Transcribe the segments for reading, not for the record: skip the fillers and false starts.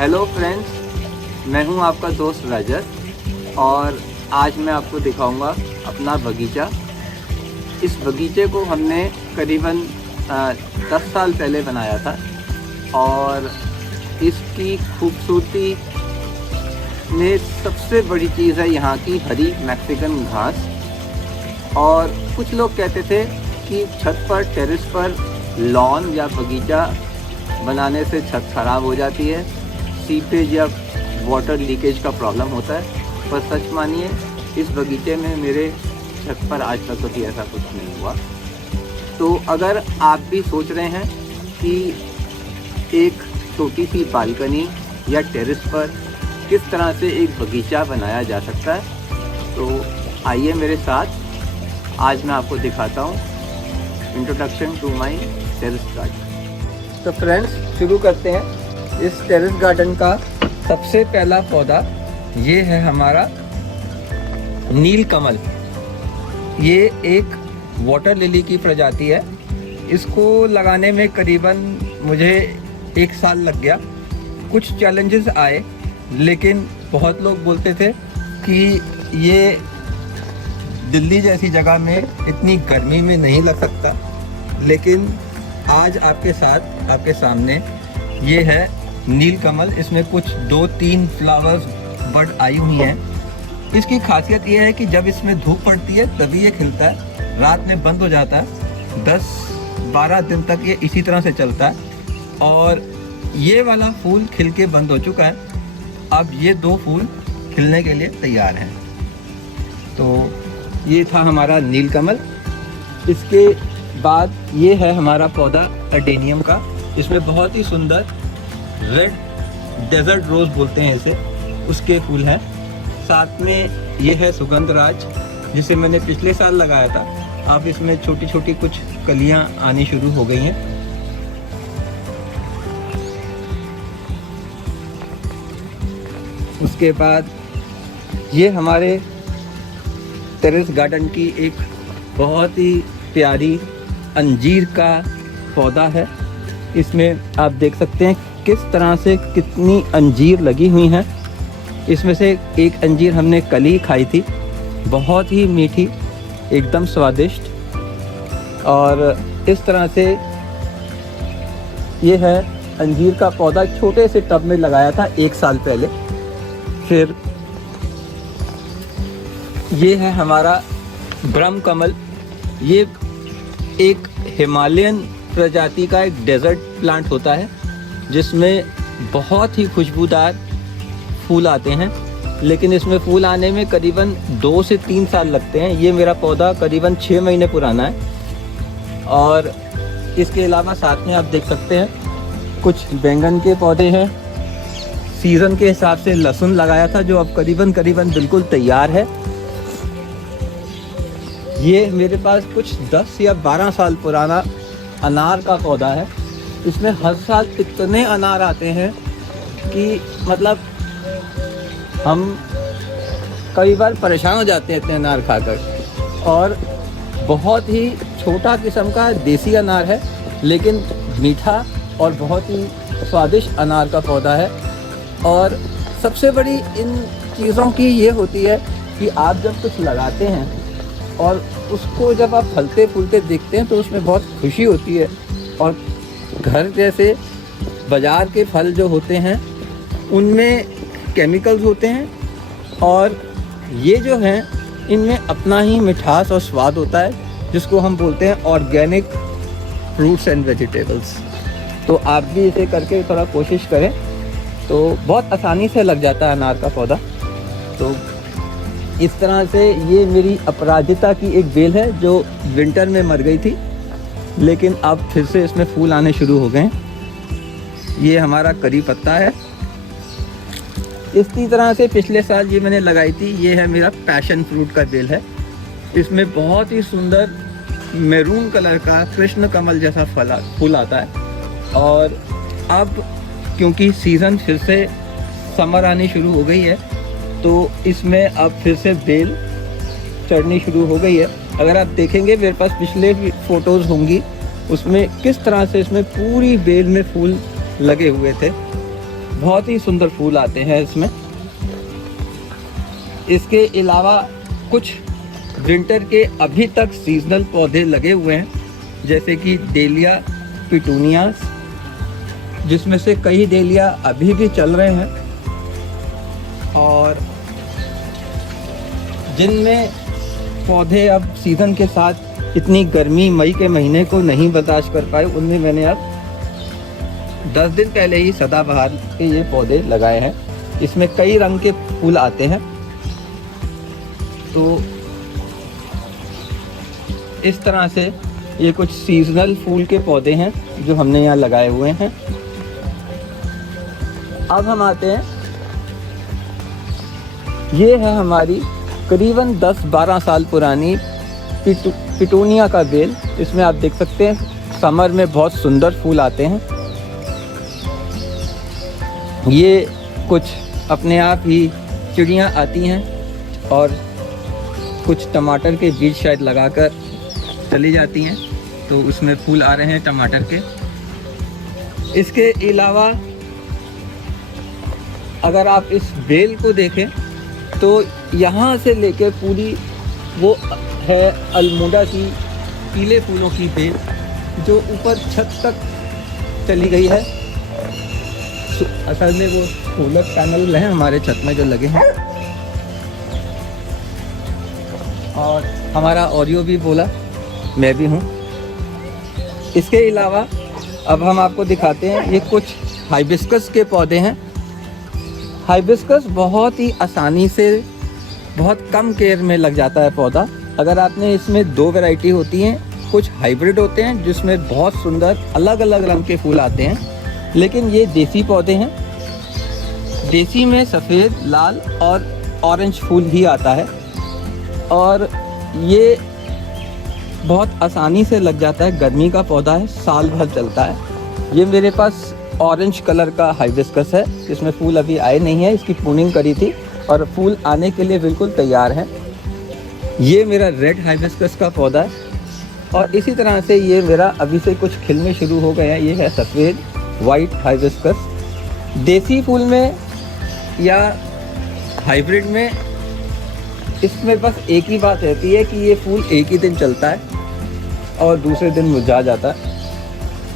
Hello friends, मैं हूं आपका दोस्त रजत और आज मैं आपको दिखाऊंगा अपना बगीचा। इस बगीचे को हमने करीबन 10 साल पहले बनाया था और इसकी खूबसूरती में सबसे बड़ी चीज़ है यहाँ की हरी मैक्सिकन घास। और कुछ लोग कहते थे कि छत पर, टेरेस पर लॉन या बगीचा बनाने से छत खराब हो जाती है, सीपेज या वाटर लीकेज का प्रॉब्लम होता है। पर सच मानिए, इस बगीचे में मेरे छत पर आज तक कभी ऐसा कुछ नहीं हुआ। तो अगर आप भी सोच रहे हैं कि एक छोटी सी बालकनी या टेरेस पर किस तरह से एक बगीचा बनाया जा सकता है, तो आइए मेरे साथ, आज मैं आपको दिखाता हूँ introduction to my terrace garden. तो फ्रेंड्स, शुरू करते हैं। इस टेरेस गार्डन का सबसे पहला पौधा ये है हमारा नील कमल। ये एक वाटर लिली की प्रजाति है। इसको लगाने में करीबन मुझे 1 साल लग गया। कुछ चैलेंजेस आए, लेकिन बहुत लोग बोलते थे कि ये दिल्ली जैसी जगह में इतनी गर्मी में नहीं लग सकता। लेकिन आज आपके साथ, आपके सामने ये है नील कमल। इसमें कुछ 2-3 फ्लावर्स बड आई हुई हैं। इसकी खासियत ये है कि जब इसमें धूप पड़ती है तभी ये खिलता है, रात में बंद हो जाता है। 10-12 दिन तक ये इसी तरह से चलता है। और ये वाला फूल खिल के बंद हो चुका है। अब ये 2 फूल खिलने के लिए तैयार हैं। तो ये था हमारा नील कमल। इसके बाद ये है हमारा पौधा अडेनियम का। इसमें बहुत ही सुंदर रेड डेजर्ट रोज बोलते हैं इसे, उसके फूल हैं। साथ में ये है सुगंधराज, जिसे मैंने पिछले साल लगाया था। अब इसमें छोटी छोटी कुछ कलियां आनी शुरू हो गई हैं। उसके बाद ये हमारे टेरेस गार्डन की एक बहुत ही प्यारी अंजीर का पौधा है। इसमें आप देख सकते हैं किस तरह से कितनी अंजीर लगी हुई हैं। इसमें से एक अंजीर हमने कल ही खाई थी, बहुत ही मीठी, एकदम स्वादिष्ट। और इस तरह से ये है अंजीर का पौधा। छोटे से टब में लगाया था 1 साल पहले। फिर ये है हमारा ब्रह्म कमल। ये एक हिमालयन प्रजाति का एक डेजर्ट प्लांट होता है, जिसमें बहुत ही खुशबूदार फूल आते हैं। लेकिन इसमें फूल आने में करीबन 2 से 3 साल लगते हैं। ये मेरा पौधा करीबन 6 महीने पुराना है। और इसके अलावा साथ में आप देख सकते हैं कुछ बैंगन के पौधे हैं। सीज़न के हिसाब से लहसुन लगाया था, जो अब करीबन बिल्कुल तैयार है। ये मेरे पास कुछ 10 या 12 साल पुराना अनार का पौधा है। इसमें हर साल इतने अनार आते हैं कि मतलब हम कई बार परेशान हो जाते हैं इतने अनार खाकर। और बहुत ही छोटा किस्म का देसी अनार है, लेकिन मीठा और बहुत ही स्वादिष्ट अनार का पौधा है। और सबसे बड़ी इन चीज़ों की ये होती है कि आप जब कुछ लगाते हैं और उसको जब आप फलते फूलते देखते हैं तो उसमें बहुत खुशी होती है। और घर जैसे बाज़ार के फल जो होते हैं उनमें केमिकल्स होते हैं, और ये जो हैं इनमें अपना ही मिठास और स्वाद होता है, जिसको हम बोलते हैं ऑर्गेनिक फ्रूट्स एंड वेजिटेबल्स। तो आप भी इसे करके थोड़ा कोशिश करें, तो बहुत आसानी से लग जाता है अनार का पौधा। तो इस तरह से ये मेरी अपराजिता की एक बेल है जो विंटर में मर गई थी, लेकिन अब फिर से इसमें फूल आने शुरू हो गए हैं। ये हमारा करी पत्ता है। इसी तरह से पिछले साल ये मैंने लगाई थी। ये है मेरा पैशन फ्रूट का बेल है। इसमें बहुत ही सुंदर मैरून कलर का कृष्ण कमल जैसा फूल आता है। और अब क्योंकि सीज़न फिर से समर आनी शुरू हो गई है, तो इसमें अब फिर से बेल चढ़नी शुरू हो गई है। अगर आप देखेंगे, मेरे पास पिछले फ़ोटोज़ होंगी, उसमें किस तरह से इसमें पूरी बेल में फूल लगे हुए थे। बहुत ही सुंदर फूल आते हैं इसमें। इसके अलावा कुछ विंटर के अभी तक सीजनल पौधे लगे हुए हैं, जैसे कि डेलिया, पिटूनियास, जिसमें से कई डेलिया अभी भी चल रहे हैं और जिनमें पौधे अब सीज़न के साथ इतनी गर्मी मई के महीने को नहीं बर्दाश्त कर पाए, उनमें मैंने अब 10 दिन पहले ही सदाबहार के ये पौधे लगाए हैं। इसमें कई रंग के फूल आते हैं। तो इस तरह से ये कुछ सीजनल फूल के पौधे हैं जो हमने यहाँ लगाए हुए हैं। अब हम आते हैं, ये है हमारी करीबन 10-12 साल पुरानी पिटूनिया का बेल। इसमें आप देख सकते हैं समर में बहुत सुंदर फूल आते हैं। ये कुछ अपने आप ही चिड़ियाँ आती हैं और कुछ टमाटर के बीज शायद लगाकर चली जाती हैं, तो उसमें फूल आ रहे हैं टमाटर के। इसके अलावा अगर आप इस बेल को देखें तो यहाँ से लेके पूरी वो है अल्मोड़ा की पीले फूलों की बेल जो ऊपर छत तक चली गई है। असल में वो सोलर पैनल हैं हमारे छत में जो लगे हैं। और हमारा ऑडियो भी बोला, मैं भी हूँ। इसके अलावा अब हम आपको दिखाते हैं, ये कुछ हाइबिस्कस के पौधे हैं। हाइबिस्कस बहुत ही आसानी से, बहुत कम केयर में लग जाता है पौधा। अगर आपने इसमें 2 वैरायटी होती हैं, कुछ हाइब्रिड होते हैं जिसमें बहुत सुंदर अलग अलग रंग के फूल आते हैं, लेकिन ये देसी पौधे हैं। देसी में सफ़ेद, लाल और ऑरेंज फूल ही आता है और ये बहुत आसानी से लग जाता है। गर्मी का पौधा है, साल भर चलता है। ये मेरे पास ऑरेंज कलर का हाइबिस्कस है, इसमें फूल अभी आए नहीं है। इसकी प्रूनिंग करी थी और फूल आने के लिए बिल्कुल तैयार हैं। ये मेरा रेड हाइबिस्कस का पौधा है और इसी तरह से ये मेरा अभी से कुछ खिलने शुरू हो गए हैं। ये है सफ़ेद वाइट हाइबिस्कस। देसी फूल में या हाइब्रिड में इसमें बस एक ही बात रहती है कि ये फूल एक ही दिन चलता है और दूसरे दिन मुरझा जाता है,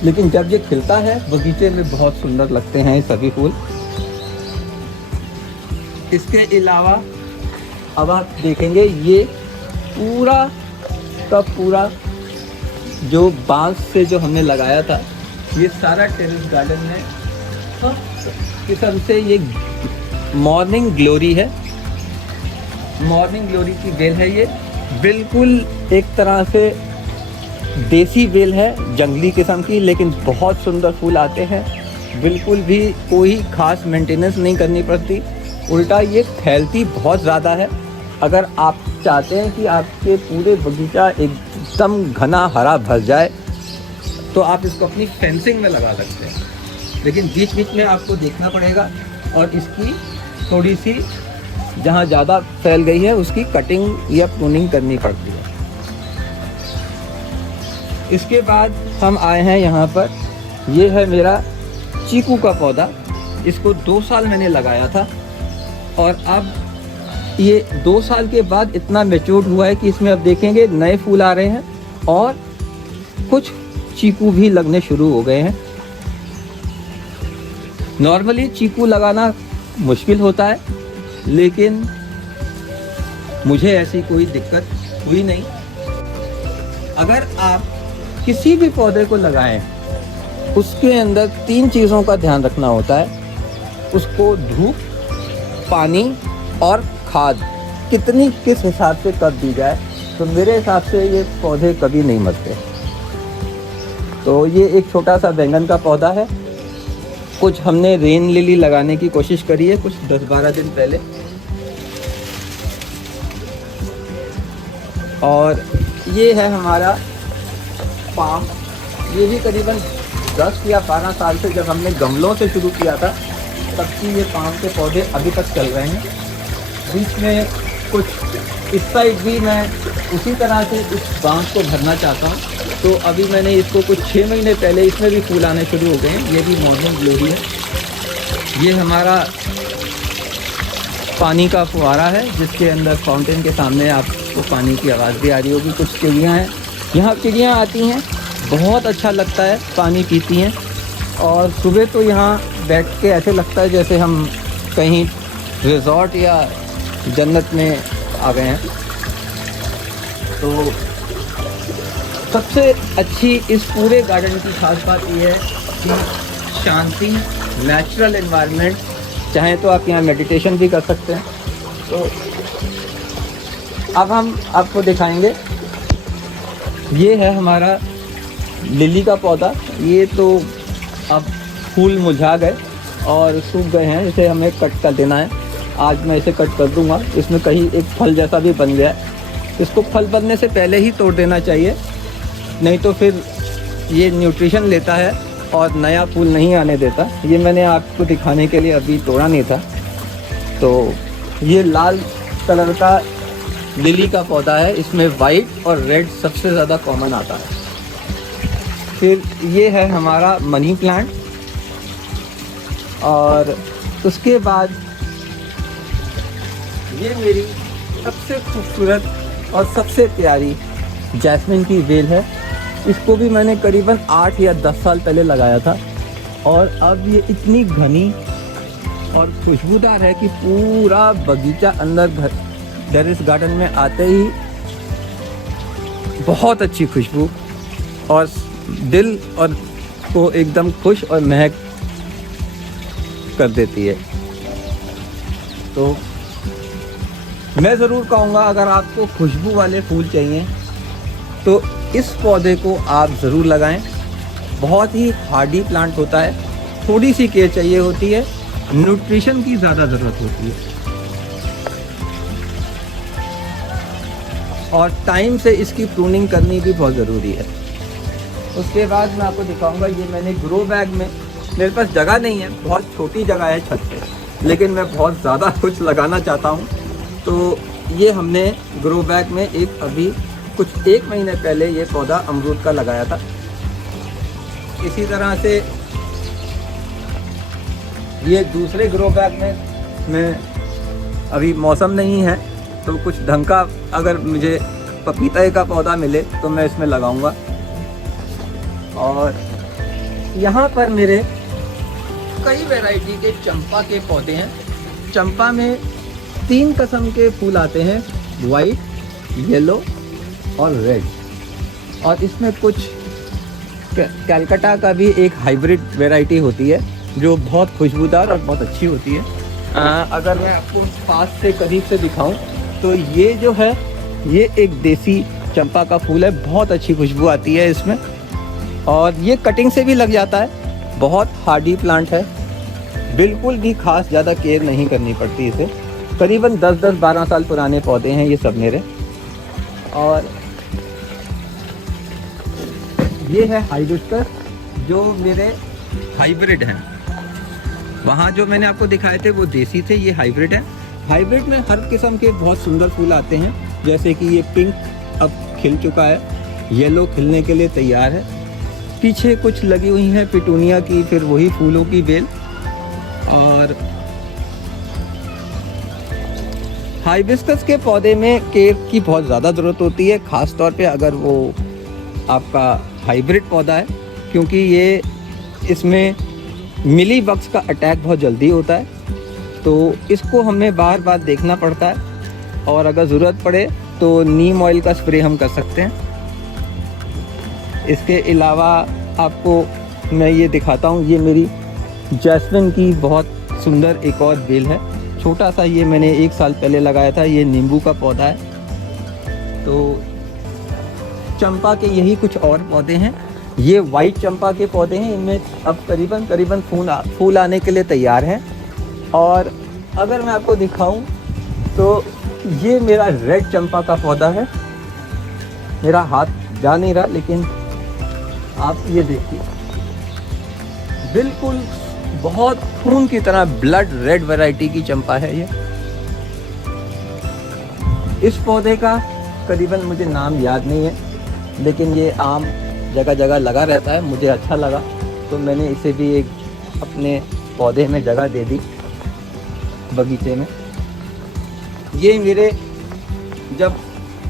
लेकिन जब ये खिलता है बगीचे में बहुत सुंदर लगते हैं ये सभी फूल। इसके अलावा अब आप देखेंगे ये पूरा का पूरा जो बांस से जो हमने लगाया था, ये सारा टेरेस गार्डन में किस्म से ये मॉर्निंग ग्लोरी है। मॉर्निंग ग्लोरी की बेल है। ये बिल्कुल एक तरह से देसी बेल है, जंगली किस्म की, लेकिन बहुत सुंदर फूल आते हैं। बिल्कुल भी कोई ख़ास मेंटेनेंस नहीं करनी पड़ती, उल्टा ये फैलती बहुत ज़्यादा है। अगर आप चाहते हैं कि आपके पूरे बगीचा एकदम घना हरा भर जाए तो आप इसको अपनी फेंसिंग में लगा सकते हैं, लेकिन बीच बीच में आपको देखना पड़ेगा और इसकी थोड़ी सी जहाँ ज़्यादा फैल गई है उसकी कटिंग या प्रूनिंग करनी पड़ती है। इसके बाद हम आए हैं यहाँ पर, ये है मेरा चीकू का पौधा। इसको 2 साल मैंने लगाया था और अब ये 2 साल के बाद इतना मैच्योर हुआ है कि इसमें अब देखेंगे नए फूल आ रहे हैं और कुछ चीकू भी लगने शुरू हो गए हैं। नॉर्मली चीकू लगाना मुश्किल होता है, लेकिन मुझे ऐसी कोई दिक्कत हुई नहीं। अगर आप किसी भी पौधे को लगाएं, उसके अंदर 3 चीज़ों का ध्यान रखना होता है। उसको धूप, पानी और खाद कितनी किस हिसाब से कब दी जाए, तो मेरे हिसाब से ये पौधे कभी नहीं मरते। तो ये एक छोटा सा बैंगन का पौधा है। कुछ हमने रेन लिली लगाने की कोशिश करी है कुछ 10-12 दिन पहले, और ये है हमारा पाम। ये भी करीबन 10 या 12 साल से, जब हमने गमलों से शुरू किया था, तब की ये पाम के पौधे अभी तक चल रहे हैं। बीच में कुछ इस साइड भी मैं उसी तरह से इस बांस को भरना चाहता हूँ, तो अभी मैंने इसको कुछ 6 महीने पहले इसमें भी फूल आने शुरू हो गए हैं। ये भी मॉर्निंग ग्लोरी है। ये हमारा पानी का फुहारा है, जिसके अंदर फाउंटेन के सामने आपको पानी की आवाज़ भी आ रही होगी। कुछ चिड़ियाँ हैं, यहाँ चिड़ियाँ आती हैं, बहुत अच्छा लगता है, पानी पीती हैं। और सुबह तो यहाँ बैठ के ऐसे लगता है जैसे हम कहीं रिजॉर्ट या जन्नत में आ गए हैं। तो सबसे अच्छी इस पूरे गार्डन की खास बात यह है कि शांति, नेचुरल एनवायरनमेंट। चाहें तो आप यहाँ मेडिटेशन भी कर सकते हैं। तो अब हम आपको दिखाएंगे, ये है हमारा लिली का पौधा। ये तो अब फूल मुरझा गए और सूख गए हैं, इसे हमें कट कर देना है। आज मैं इसे कट कर दूंगा। इसमें कहीं एक फल जैसा भी बन गया है, इसको फल बनने से पहले ही तोड़ देना चाहिए, नहीं तो फिर ये न्यूट्रिशन लेता है और नया फूल नहीं आने देता। ये मैंने आपको दिखाने के लिए अभी तोड़ा नहीं था। तो ये लाल कलर का लिली का पौधा है, इसमें वाइट और रेड सबसे ज़्यादा कॉमन आता है। फिर ये है हमारा मनी प्लांट, और उसके बाद ये मेरी सबसे खूबसूरत और सबसे प्यारी जैस्मिन की बेल है। इसको भी मैंने करीबन 8 या 10 साल पहले लगाया था, और अब ये इतनी घनी और खुशबूदार है कि पूरा बगीचा अंदर टेरेस गार्डन में आते ही बहुत अच्छी खुशबू और दिल और को एकदम खुश और महक कर देती है। तो मैं ज़रूर कहूँगा, अगर आपको खुशबू वाले फूल चाहिए तो इस पौधे को आप ज़रूर लगाएं। बहुत ही हार्डी प्लांट होता है, थोड़ी सी केयर चाहिए होती है, न्यूट्रिशन की ज़्यादा ज़रूरत होती है, और टाइम से इसकी प्रूनिंग करनी भी बहुत ज़रूरी है। उसके बाद मैं आपको दिखाऊंगा, ये मैंने ग्रो बैग में, मेरे पास जगह नहीं है, बहुत छोटी जगह है छत पे, लेकिन मैं बहुत ज़्यादा कुछ लगाना चाहता हूँ। तो ये हमने ग्रो बैग में अभी कुछ 1 महीने पहले ये पौधा अमरूद का लगाया था। इसी तरह से ये दूसरे ग्रो बैग में मैं, अभी मौसम नहीं है तो कुछ ढंग का अगर मुझे पपीते का पौधा मिले तो मैं इसमें लगाऊंगा। और यहाँ पर मेरे कई वैरायटी के चंपा के पौधे हैं। चंपा में 3 किस्म के फूल आते हैं, वाइट, येलो और रेड। और इसमें कुछ कैलकाटा का भी एक हाइब्रिड वैरायटी होती है जो बहुत खुशबूदार और बहुत अच्छी होती है। अगर मैं आपको पास से करीब से दिखाऊं तो ये जो है, ये एक देसी चंपा का फूल है, बहुत अच्छी खुशबू आती है इसमें, और ये कटिंग से भी लग जाता है। बहुत हार्डी प्लांट है, बिल्कुल भी खास ज़्यादा केयर नहीं करनी पड़ती इसे। करीबन 10-12 साल पुराने पौधे हैं ये सब मेरे। और ये है हाइबिस्कस, जो मेरे हाइब्रिड हैं। वहाँ जो मैंने आपको दिखाए थे वो देसी थे, ये हाइब्रिड है। हाइब्रिड में हर किस्म के बहुत सुंदर फूल आते हैं, जैसे कि ये पिंक अब खिल चुका है, येलो खिलने के लिए तैयार है, पीछे कुछ लगी हुई हैं पिटूनिया की, फिर वही फूलों की बेल। और हाइबिस्कस के पौधे में केयर की बहुत ज़्यादा ज़रूरत होती है, ख़ास तौर पे अगर वो आपका हाइब्रिड पौधा है, क्योंकि ये इसमें मिली बग्स का अटैक बहुत जल्दी होता है। तो इसको हमें बार बार देखना पड़ता है, और अगर ज़रूरत पड़े तो नीम ऑयल का स्प्रे हम कर सकते हैं। इसके अलावा आपको मैं ये दिखाता हूँ, ये मेरी जैस्मिन की बहुत सुंदर एक और बेल है, छोटा सा, ये मैंने 1 साल पहले लगाया था। ये नींबू का पौधा है। तो चंपा के यही कुछ और पौधे हैं। ये वाइट चंपा के पौधे हैं, इनमें अब करीबन फूल आने के लिए तैयार हैं। और अगर मैं आपको दिखाऊं तो ये मेरा रेड चंपा का पौधा है। मेरा हाथ जा नहीं रहा, लेकिन आप ये देखिए, बिल्कुल बहुत खून की तरह ब्लड रेड वैरायटी की चंपा है ये। इस पौधे का करीबन मुझे नाम याद नहीं है, लेकिन ये आम जगह जगह लगा रहता है, मुझे अच्छा लगा तो मैंने इसे भी एक अपने पौधे में जगह दे दी बगीचे में। ये मेरे जब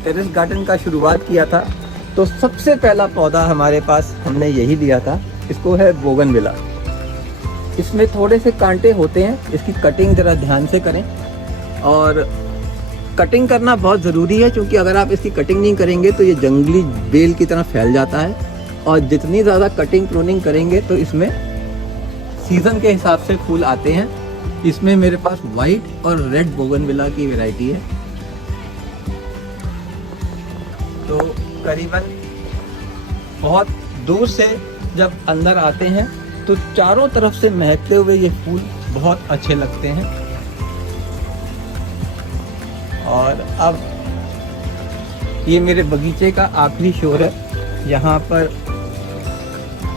टेरेस गार्डन का शुरुआत किया था तो सबसे पहला पौधा हमारे पास हमने यही लिया था, इसको है बोगनविला। इसमें थोड़े से कांटे होते हैं, इसकी कटिंग ज़रा ध्यान से करें। और कटिंग करना बहुत ज़रूरी है, क्योंकि अगर आप इसकी कटिंग नहीं करेंगे तो ये जंगली बेल की तरह फैल जाता है। और जितनी ज़्यादा कटिंग प्रूनिंग करेंगे तो इसमें सीज़न के हिसाब से फूल आते हैं। इसमें मेरे पास वाइट और रेड बोगनविला की वैरायटी है। तो करीबन बहुत दूर से जब अंदर आते हैं तो चारों तरफ से महकते हुए ये फूल बहुत अच्छे लगते हैं। और अब ये मेरे बगीचे का आखिरी शोर है। यहाँ पर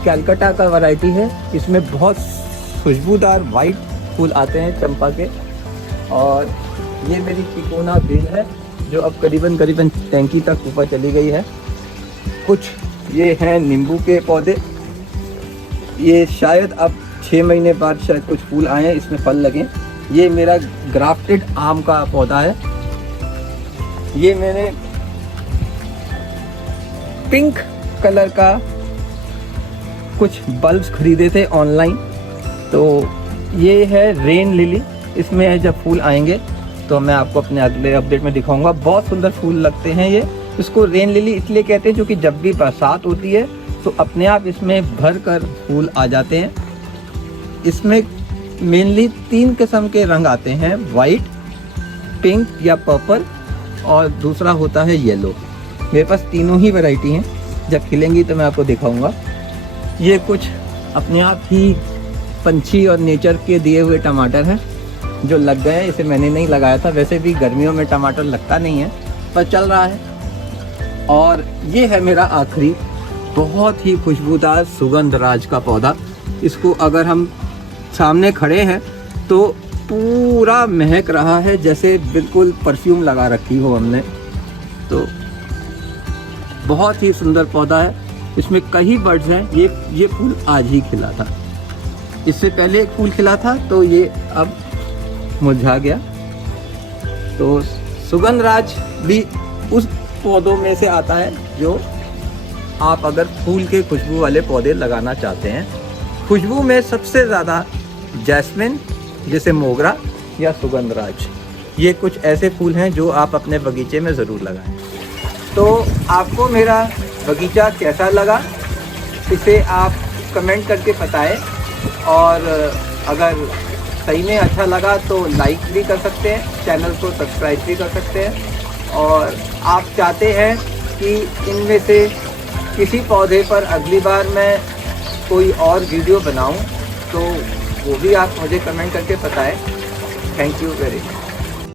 कैलकाटा का वैरायटी है, इसमें बहुत खुशबूदार वाइट फूल आते हैं चंपा के। और ये मेरी तिकोना बेल है जो अब करीबन टैंकी तक ऊपर चली गई है। कुछ ये हैं नींबू के पौधे, ये शायद अब 6 महीने बाद शायद कुछ फूल आए हैं, इसमें फल लगे। ये मेरा ग्राफ्टेड आम का पौधा है। ये मैंने पिंक कलर का कुछ बल्ब्स खरीदे थे ऑनलाइन, तो ये है रेन लिली। इसमें जब फूल आएंगे तो मैं आपको अपने अगले अपडेट में दिखाऊंगा। बहुत सुंदर फूल लगते हैं ये। इसको रेन लिली इसलिए कहते हैं क्योंकि जब भी बरसात होती है तो अपने आप इसमें भर कर फूल आ जाते हैं। इसमें मेनली 3 किस्म के रंग आते हैं, वाइट, पिंक या पर्पल, और दूसरा होता है येलो। मेरे पास तीनों ही वैरायटी हैं। जब खिलेंगी तो मैं आपको दिखाऊंगा। ये कुछ अपने आप ही पंछी और नेचर के दिए हुए टमाटर हैं जो लग गए हैं। इसे मैंने नहीं लगाया था, वैसे भी गर्मियों में टमाटर लगता नहीं है, पर चल रहा है। और ये है मेरा आखिरी बहुत ही खुशबूदार सुगंधराज का पौधा। इसको अगर हम सामने खड़े हैं तो पूरा महक रहा है, जैसे बिल्कुल परफ्यूम लगा रखी हो हमने। तो बहुत ही सुंदर पौधा है। इसमें कई बर्ड्स हैं। ये फूल आज ही खिला था, इससे पहले एक फूल खिला था तो ये अब मुरझा गया। तो सुगंधराज भी उस पौधों में से आता है जो आप अगर फूल के खुशबू वाले पौधे लगाना चाहते हैं। खुशबू में सबसे ज़्यादा जैस्मिन, जैसे मोगरा या सुगंधराज, ये कुछ ऐसे फूल हैं जो आप अपने बगीचे में ज़रूर लगाएं। तो आपको मेरा बगीचा कैसा लगा इसे आप कमेंट करके बताएं। और अगर सही में अच्छा लगा तो लाइक भी कर सकते हैं, चैनल को सब्सक्राइब भी कर सकते हैं। और आप चाहते हैं कि इनमें से किसी पौधे पर अगली बार मैं कोई और वीडियो बनाऊं तो वो भी आप मुझे कमेंट करके बताएं। Thank you very much.